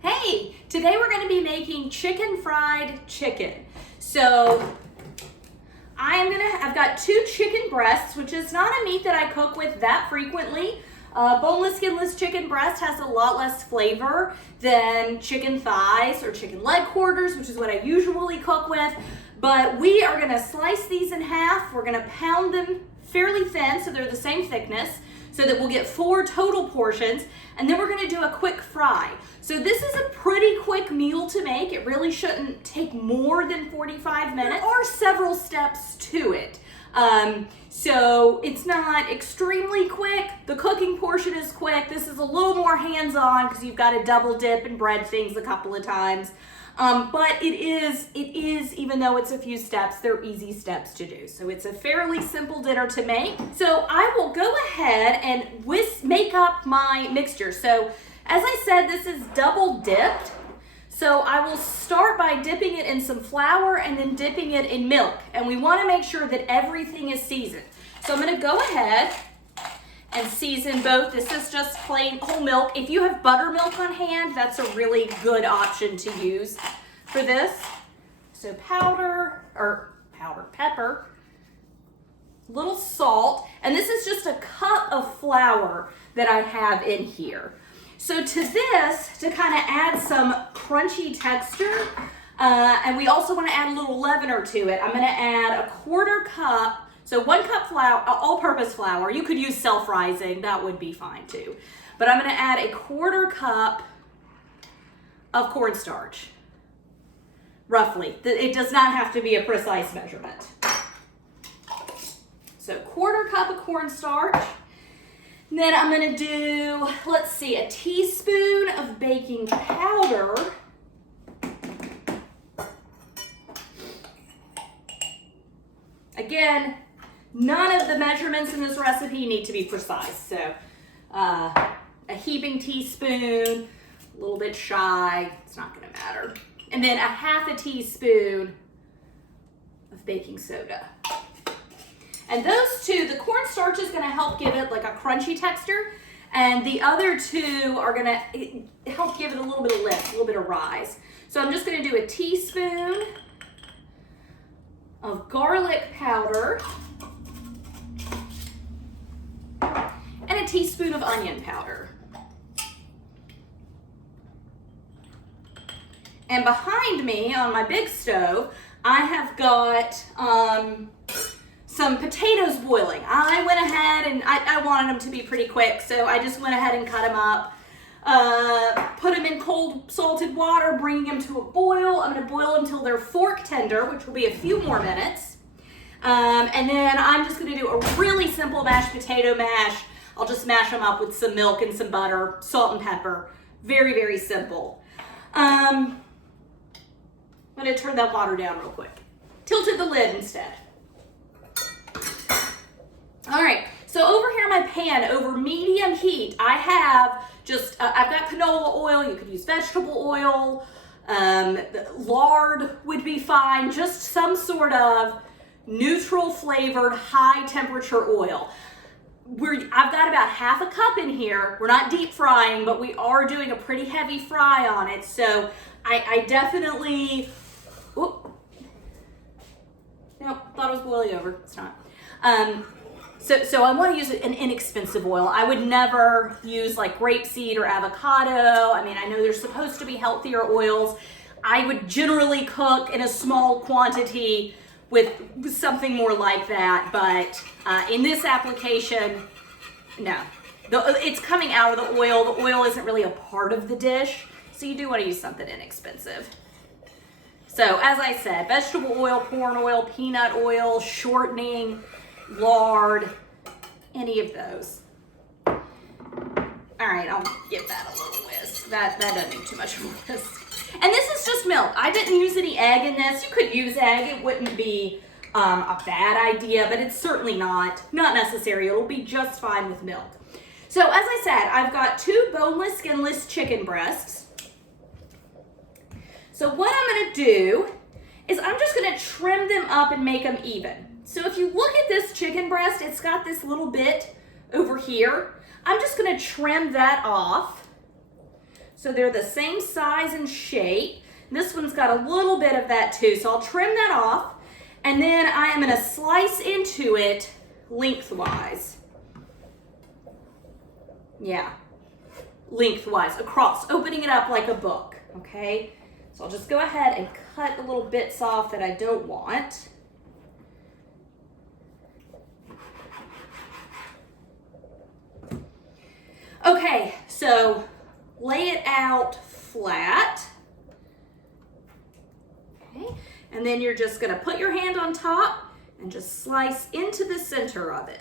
Hey, today we're going to be making chicken fried chicken. So I've got 2 chicken breasts, which is not a meat that I cook with that frequently. Boneless, skinless chicken breast has a lot less flavor than chicken thighs or chicken leg quarters, which is what I usually cook with. But we are going to slice these in half. We're going to pound them fairly thin so they're the same thickness, so that we'll get 4 total portions, and then we're gonna do a quick fry. So this is a pretty quick meal to make. It really shouldn't take more than 45 minutes. There are several steps to it. So it's not extremely quick. The cooking portion is quick. This is a little more hands-on because you've got to double dip and bread things a couple of times. But it is, even though it's a few steps, they're easy steps to do. So it's a fairly simple dinner to make. So I will go ahead and make up my mixture. So as I said, this is double dipped. So I will start by dipping it in some flour and then dipping it in milk. And we want to make sure that everything is seasoned. So I'm going to go ahead and season both. This is just plain whole milk. If you have buttermilk on hand, that's a really good option to use for this. So pepper, little salt, and this is just a cup of flour that I have in here. So to this, to kind of add some crunchy texture, and we also want to add a little leavener to it, I'm going to add a 1/4 cup. So 1 cup flour, all-purpose flour. You could use self-rising, that would be fine too. But I'm gonna add a 1/4 cup of cornstarch, roughly. It does not have to be a precise measurement. So 1/4 cup of cornstarch. Then I'm gonna do, let's see, a teaspoon of baking powder. Again, none of the measurements in this recipe need to be precise. So a heaping teaspoon, a little bit shy, it's not gonna matter. And then a 1/2 teaspoon of baking soda. And those two, the cornstarch is gonna help give it like a crunchy texture, and the other two are gonna help give it a little bit of lift, a little bit of rise. So I'm just gonna do a teaspoon of garlic powder, and a teaspoon of onion powder. And behind me on my big stove, I have got some potatoes boiling. I went ahead and I wanted them to be pretty quick, so I just went ahead and cut them up. Put them in cold salted water, bringing them to a boil. I'm gonna boil them until they're fork tender, which will be a few more minutes. And then I'm just gonna do a really simple mashed potato mash. I'll just mash them up with some milk and some butter, salt and pepper. Very, very simple. I'm gonna turn that water down real quick. Tilted the lid instead. All right, so over here in my pan, over medium heat, I have just, I've got canola oil. You could use vegetable oil. Lard would be fine. Just some sort of neutral flavored, high temperature oil. I've got about 1/2 cup in here. We're not deep frying, but we are doing a pretty heavy fry on it. So I definitely, nope, thought it was boiling over. It's not. So I want to use an inexpensive oil. I would never use like grapeseed or avocado. I mean, I know there's supposed to be healthier oils. I would generally cook in a small quantity with something more like that, but in this application, no. It's coming out of the oil. The oil isn't really a part of the dish, so you do want to use something inexpensive. So as I said, vegetable oil, corn oil, peanut oil, shortening, lard, any of those. All right, I'll give that a little whisk. That doesn't need too much of a whisk. And this is just milk. I didn't use any egg in this. You could use egg. It wouldn't be a bad idea, but it's certainly not necessary. It'll be just fine with milk. So as I said, I've got 2 boneless, skinless chicken breasts. So what I'm gonna do is I'm just gonna trim them up and make them even. So if you look at this chicken breast, it's got this little bit over here. I'm just gonna trim that off so they're the same size and shape. This one's got a little bit of that too, so I'll trim that off. And then I am gonna slice into it lengthwise. Yeah, lengthwise, across, opening it up like a book, okay? So I'll just go ahead and cut the little bits off that I don't want. Okay, so lay it out flat. Okay, and then you're just gonna put your hand on top and just slice into the center of it.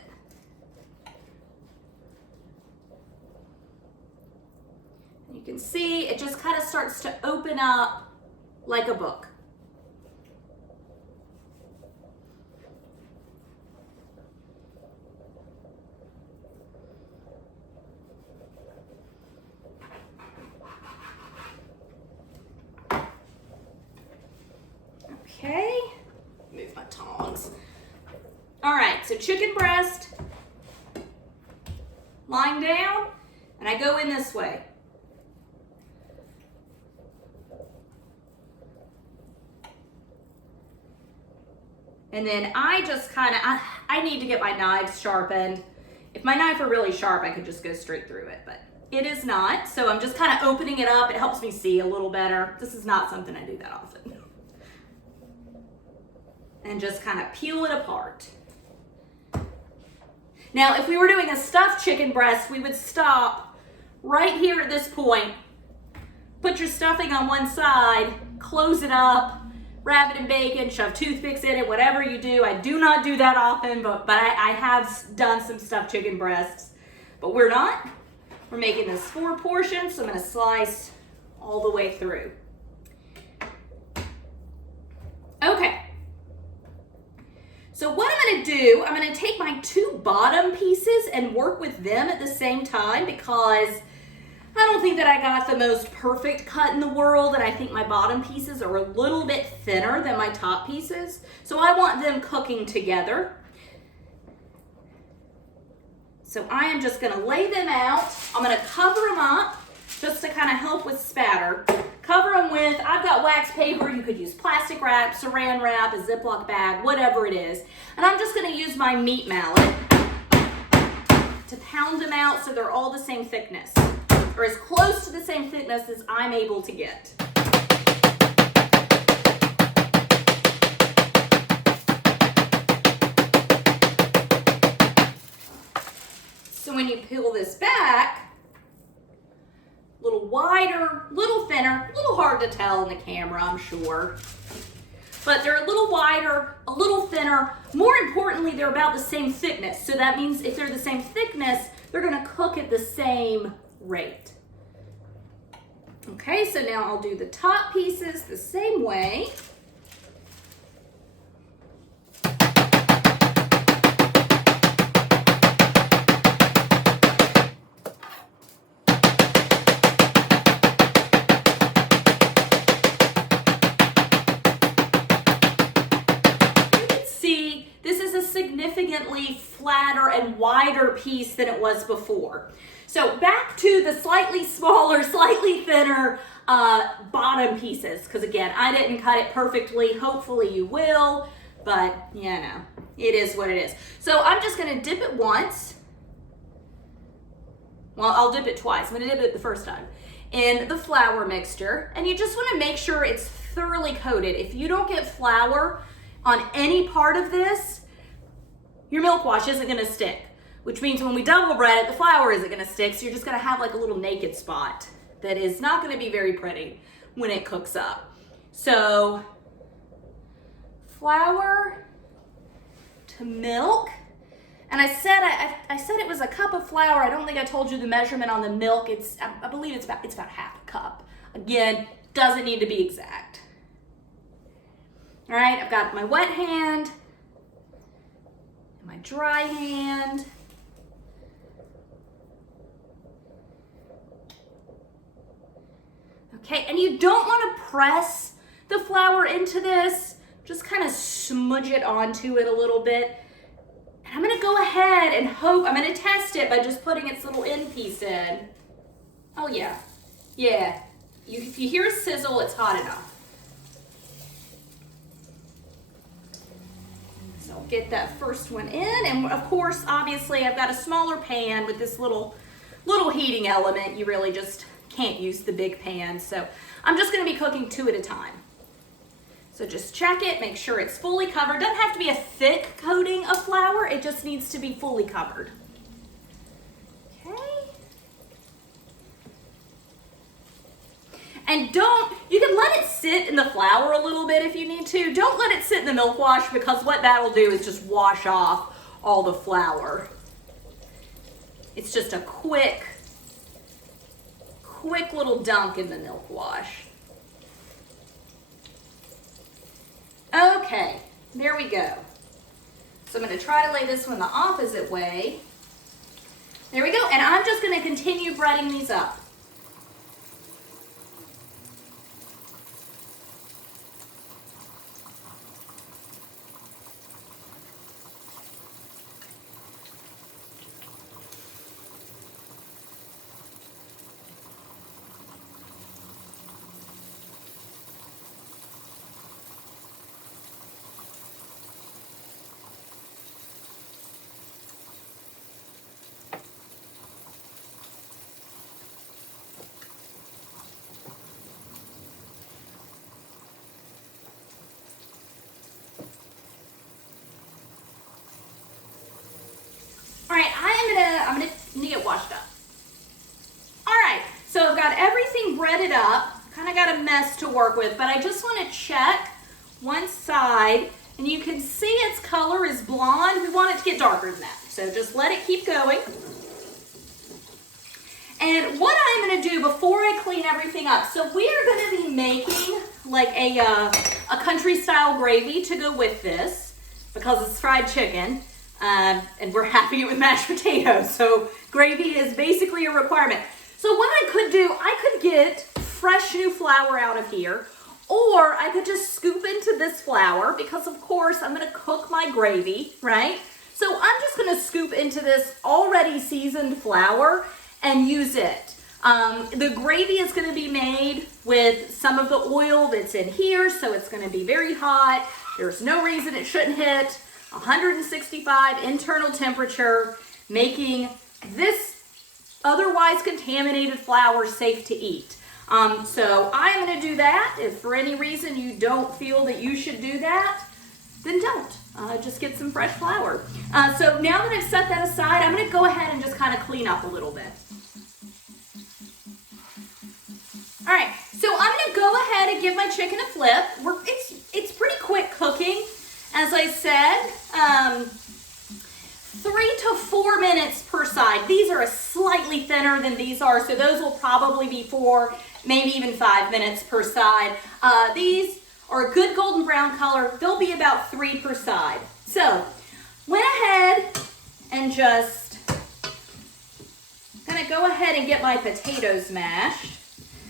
You can see it just kind of starts to open up like a book. Okay, move my tongs. All right, so chicken breast, lying down, and I go in this way. And then I just kind of, I need to get my knives sharpened. If my knife were really sharp, I could just go straight through it, but it is not. So I'm just kind of opening it up. It helps me see a little better. This is not something I do that often. And just kind of peel it apart. Now, if we were doing a stuffed chicken breast, we would stop right here at this point, put your stuffing on one side, close it up, wrap it in bacon, shove toothpicks in it, whatever you do. I do not do that often, but I have done some stuffed chicken breasts. But we're not. We're making this 4 portions, so I'm going to slice all the way through. Okay. So what I'm going to do, I'm going to take my 2 bottom pieces and work with them at the same time, because I don't think that I got the most perfect cut in the world, and I think my bottom pieces are a little bit thinner than my top pieces. So I want them cooking together. So I am just gonna lay them out. I'm gonna cover them up just to kind of help with spatter. Cover them with, I've got wax paper, you could use plastic wrap, saran wrap, a Ziploc bag, whatever it is. And I'm just gonna use my meat mallet to pound them out so they're all the same thickness, or as close to the same thickness as I'm able to get. So when you peel this back, a little wider, a little thinner, a little hard to tell in the camera, I'm sure. But they're a little wider, a little thinner. More importantly, they're about the same thickness. So that means if they're the same thickness, they're gonna cook at the same rate. Okay, so now I'll do the top pieces the same way. Significantly flatter and wider piece than it was before. So back to the slightly smaller, slightly thinner bottom pieces, because again, I didn't cut it perfectly. Hopefully you will, but you know, it is what it is. So I'm just gonna dip it once. Well, I'll dip it twice. I'm gonna dip it the first time in the flour mixture, and you just wanna make sure it's thoroughly coated. If you don't get flour on any part of this, your milk wash isn't gonna stick, which means when we double bread it, the flour isn't gonna stick, so you're just gonna have like a little naked spot that is not gonna be very pretty when it cooks up. So, flour to milk, and I said it was a cup of flour. I don't think I told you the measurement on the milk. I believe it's about half a cup. Again, doesn't need to be exact. All right, I've got my wet hand, my dry hand. Okay, and you don't want to press the flour into this. Just kind of smudge it onto it a little bit. And I'm gonna go ahead and hope, I'm gonna test it by just putting its little end piece in. Oh yeah, Yeah, if you hear a sizzle, it's hot enough. So I'll get that first one in, and of course, obviously, I've got a smaller pan with this little heating element. You really just can't use the big pan, so I'm just gonna be cooking 2 at a time. So just check it, make sure it's fully covered. Doesn't have to be a thick coating of flour, it just needs to be fully covered. Okay. And you can let it sit in the flour a little bit if you need to. Don't let it sit in the milk wash, because what that'll do is just wash off all the flour. It's just a quick little dunk in the milk wash. Okay, there we go. So I'm going to try to lay this one the opposite way. There we go, and I'm just going to continue breading these up. All right, I'm gonna need it washed up. All right, so I've got everything breaded up. Kind of got a mess to work with, but I just want to check one side, and you can see its color is blonde. We want it to get darker than that, so just let it keep going. And what I'm going to do before I clean everything up, so we are going to be making like a country style gravy to go with this, because it's fried chicken. And we're having it with mashed potatoes, so gravy is basically a requirement. So what I could do, I could get fresh new flour out of here, or I could just scoop into this flour, because of course I'm going to cook my gravy, right? So I'm just going to scoop into this already seasoned flour and use it. The gravy is going to be made with some of the oil that's in here, so it's going to be very hot. There's no reason it shouldn't hit 165 internal temperature, making this otherwise contaminated flour safe to eat. So I'm going to do that. If for any reason you don't feel that you should do that, then don't. Just get some fresh flour. So now that I've set that aside, I'm going to go ahead and just kind of clean up a little bit. All right, so I'm going to go ahead and give my chicken a flip. It's pretty quick cooking. As I said, 3 to 4 minutes per side. These are slightly thinner than these are, so those will probably be 4, maybe even 5 minutes per side. These are a good golden brown color. They'll be about 3 per side. So, went ahead and just gonna go ahead and get my potatoes mashed.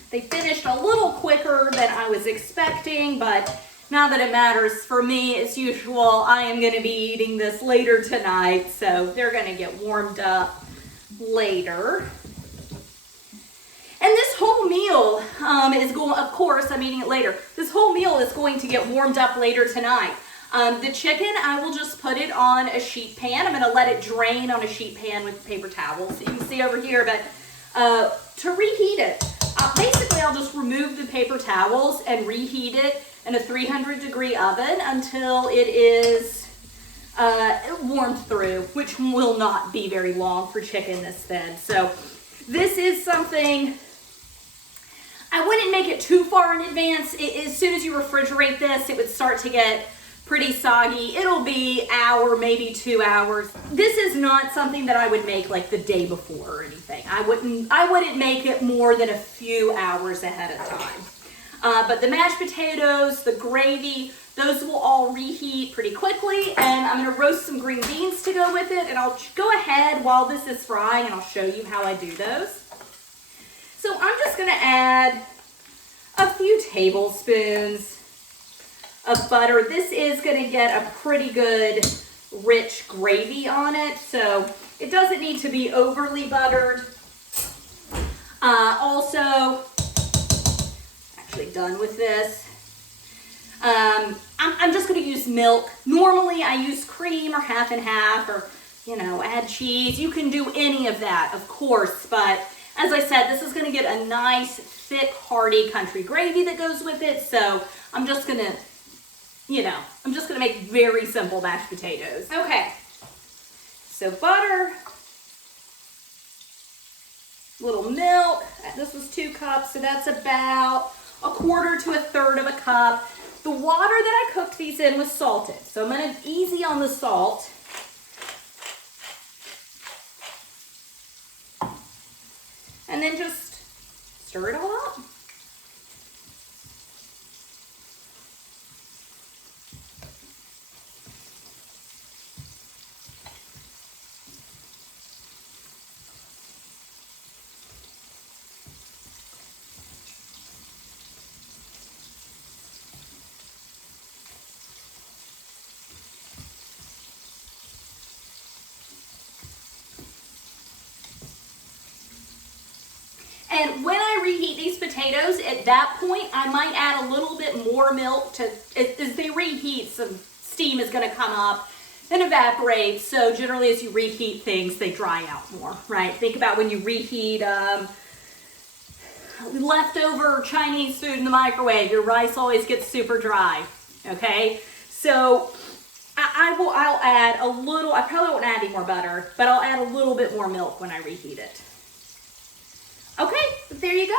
They finished a little quicker than I was expecting, but not that it matters. For me, as usual, I am going to be eating this later tonight, so they're going to get warmed up later. And this whole meal is going, of course, I'm eating it later. This whole meal is going to get warmed up later tonight. The chicken, I will just put it on a sheet pan. I'm going to let it drain on a sheet pan with paper towels. So you can see over here, but to reheat it, basically I'll just remove the paper towels and reheat it in a 300-degree oven until it is warmed through, which will not be very long for chicken this thin. So this is something, I wouldn't make it too far in advance. As soon as you refrigerate this, it would start to get pretty soggy. It'll be an hour, maybe 2 hours. This is not something that I would make like the day before or anything. I wouldn't make it more than a few hours ahead of time. But the mashed potatoes, the gravy, those will all reheat pretty quickly, and I'm going to roast some green beans to go with it, and I'll go ahead while this is frying and I'll show you how I do those. So I'm just going to add a few tablespoons of butter. This is going to get a pretty good rich gravy on it, so it doesn't need to be overly buttered. Also, actually done with this. I'm just going to use milk. Normally I use cream or half and half, or, you know, add cheese. You can do any of that, of course, but as I said, this is going to get a nice, thick, hearty country gravy that goes with it, so I'm just going to, you know, I'm just going to make very simple mashed potatoes. Okay, so butter, little milk. This was 2 cups, so that's about 1/4 to 1/3 of a cup. The water that I cooked these in was salted, so I'm going to easy on the salt. And then just stir it all up. And when I reheat these potatoes, at that point, I might add a little bit more milk to, as they reheat, some steam is going to come up and evaporate. So generally, as you reheat things, they dry out more, right? Think about when you reheat leftover Chinese food in the microwave. Your rice always gets super dry, okay? So I'll add a little, I probably won't add any more butter, but I'll add a little bit more milk when I reheat it. Okay, but there you go.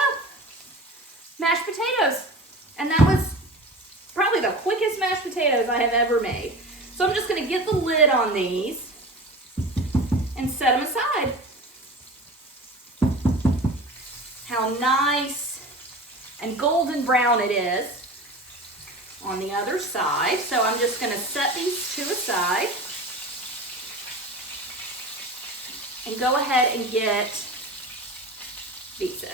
Mashed potatoes. And that was probably the quickest mashed potatoes I have ever made. So I'm just going to get the lid on these and set them aside. How nice and golden brown it is on the other side. So I'm just going to set these 2 aside and go ahead and get these in.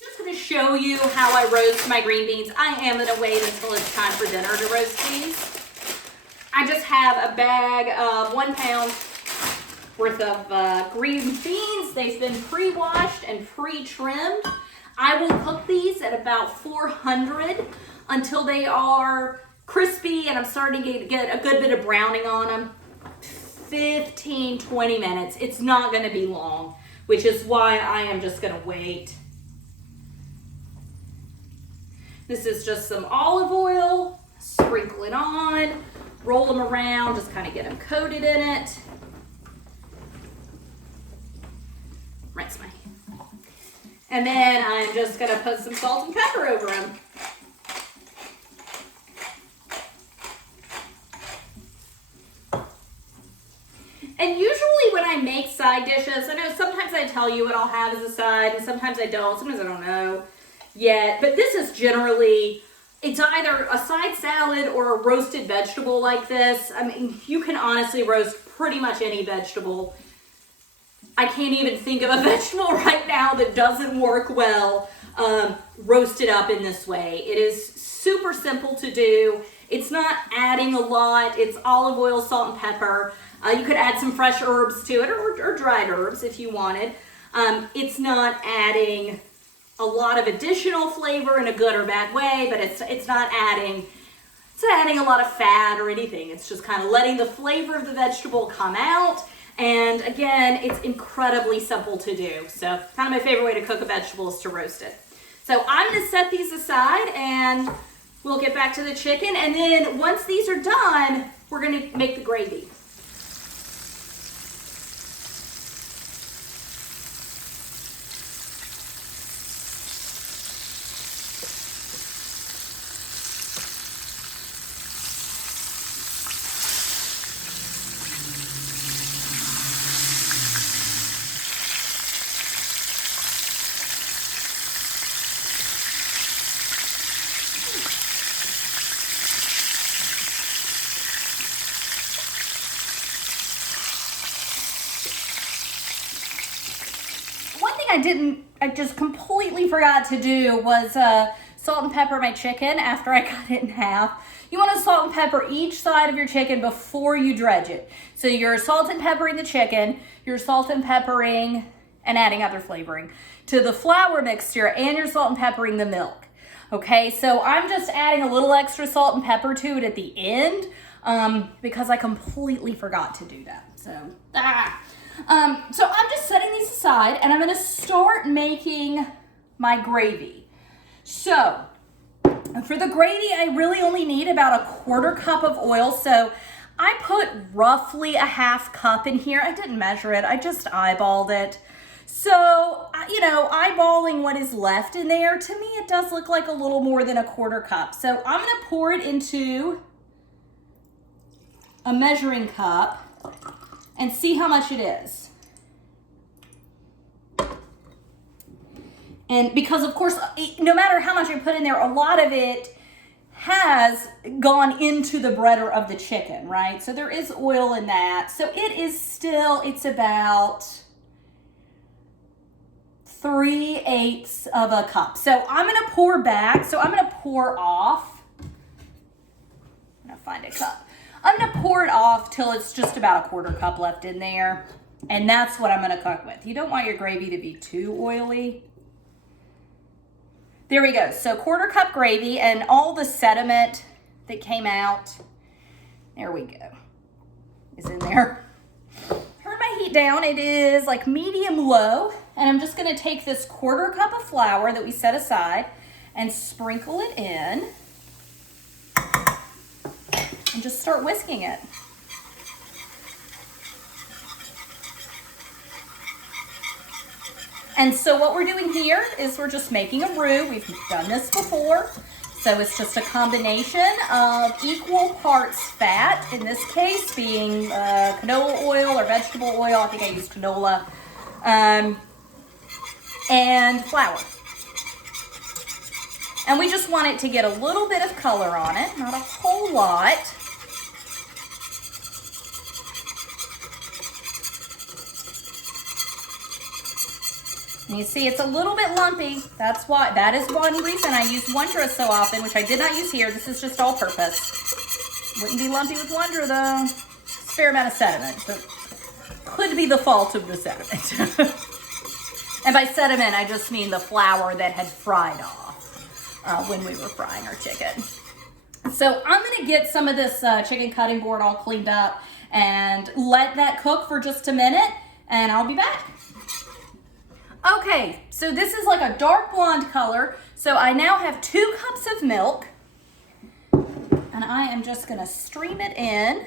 Just going to show you how I roast my green beans. I am going to wait until it's time for dinner to roast these. I just have a bag of 1 pound worth of green beans. They've been pre-washed and pre-trimmed. I will cook these at about 400 until they are crispy and I'm starting to get a good bit of browning on them. 15, 20 minutes. It's not going to be long, which is why I am just going to wait. This is just some olive oil. Sprinkle it on, roll them around, just kind of get them coated in it. Rinse my hand. And then I'm just going to put some salt and pepper over them. And usually when I make side dishes, I know sometimes I tell you what I'll have as a side, and sometimes I don't. Sometimes I don't know yet. But this is generally, it's either a side salad or a roasted vegetable like this. I mean, you can honestly roast pretty much any vegetable. I can't even think of a vegetable right now that doesn't work well roasted up in this way. It is super simple to do. It's not adding a lot. It's olive oil, salt, and pepper. You could add some fresh herbs to it or dried herbs if you wanted. It's not adding a lot of additional flavor in a good or bad way, but it's not adding a lot of fat or anything. It's just kind of letting the flavor of the vegetable come out. And again, it's incredibly simple to do. So kind of my favorite way to cook a vegetable is to roast it. So I'm going to set these aside and we'll get back to the chicken. And then once these are done, we're going to make the gravy. I just completely forgot to do was salt and pepper my chicken after I cut it in half. You want to salt and pepper each side of your chicken before you dredge it. So you're salt and peppering the chicken, you're salt and peppering and adding other flavoring to the flour mixture, and you're salt and peppering the milk. Okay, so I'm just adding a little extra salt and pepper to it at the end because I completely forgot to do that. So I'm just setting these aside, and I'm going to start making my gravy. So for the gravy, I really only need about a 1/4 cup of oil. So I put roughly a 1/2 cup in here. I didn't measure it. I just eyeballed it. So, you know, eyeballing what is left in there, to me, it does look like a little more than a 1/4 cup. So I'm going to pour it into a measuring cup and see how much it is. And because, of course, no matter how much I put in there, a lot of it has gone into the breader of the chicken, right? So there is oil in that. So it is still, it's about 3/8 of a cup. So I'm going to pour back. So I'm going to pour off. I'm going to find a cup. I'm going to pour it off till it's just about a 1/4 cup left in there. And that's what I'm going to cook with. You don't want your gravy to be too oily. There we go. So 1/4 cup gravy, and all the sediment that came out, there we go, is in there. Turn my heat down. It is like medium low. And I'm just going to take this 1/4 cup of flour that we set aside and sprinkle it in and just start whisking it. And so what we're doing here is we're just making a roux. We've done this before. So it's just a combination of equal parts fat, in this case being canola oil or vegetable oil. I think I used canola. And flour. And we just want it to get a little bit of color on it, not a whole lot. And you see it's a little bit lumpy. That is one reason I use Wondra so often, which I did not use here. This is just all purpose. Wouldn't be lumpy with Wondra though. It's a fair amount of sediment, so could be the fault of the sediment. And by sediment, I just mean the flour that had fried off when we were frying our chicken. So I'm going to get some of this chicken cutting board all cleaned up and let that cook for just a minute, and I'll be back. Okay, so this is like a dark blonde color. So I now have 2 cups of milk, and I am just going to stream it in.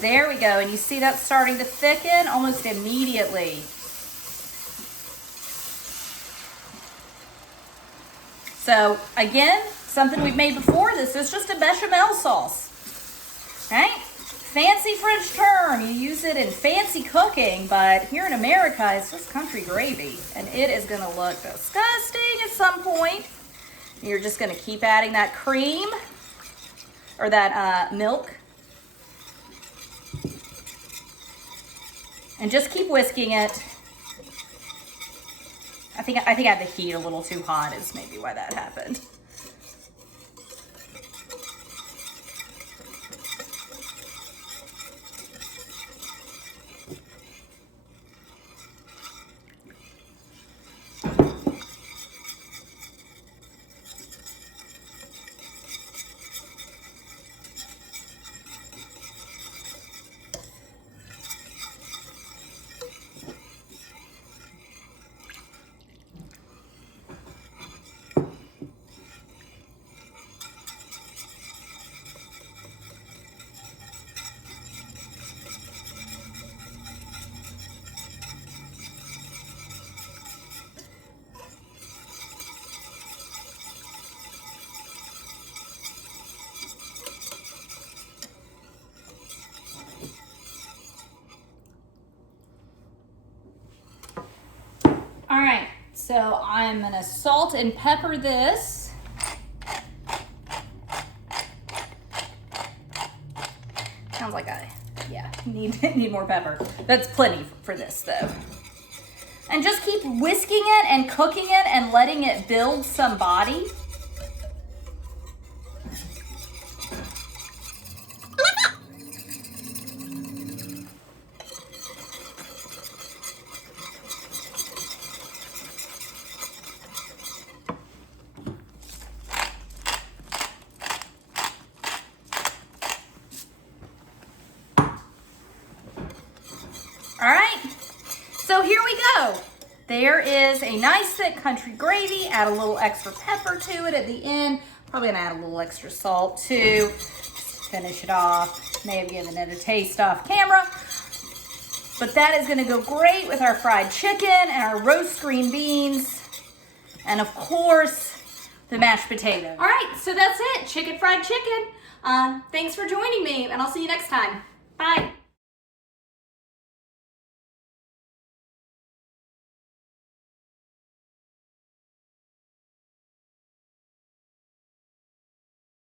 There we go, and you see that starting to thicken almost immediately. So again, something we've made before. This is just a bechamel sauce, right? Fancy French term. You use it in fancy cooking, but here in America, it's just country gravy, and it is going to look disgusting at some point. You're just going to keep adding that cream or that milk. And just keep whisking it. I think I had the heat a little too hot is maybe why that happened. All right, so I'm gonna salt and pepper this. Sounds like need more pepper. That's plenty for this though. And just keep whisking it and cooking it and letting it build some body. All right, so here we go. There is a nice thick country gravy. Add a little extra pepper to it at the end. Probably gonna add a little extra salt too. Just finish it off. May have given it a taste off camera. But that is gonna go great with our fried chicken and our roast green beans. And of course, the mashed potatoes. All right, so that's it, fried chicken. Thanks for joining me, and I'll see you next time. Bye.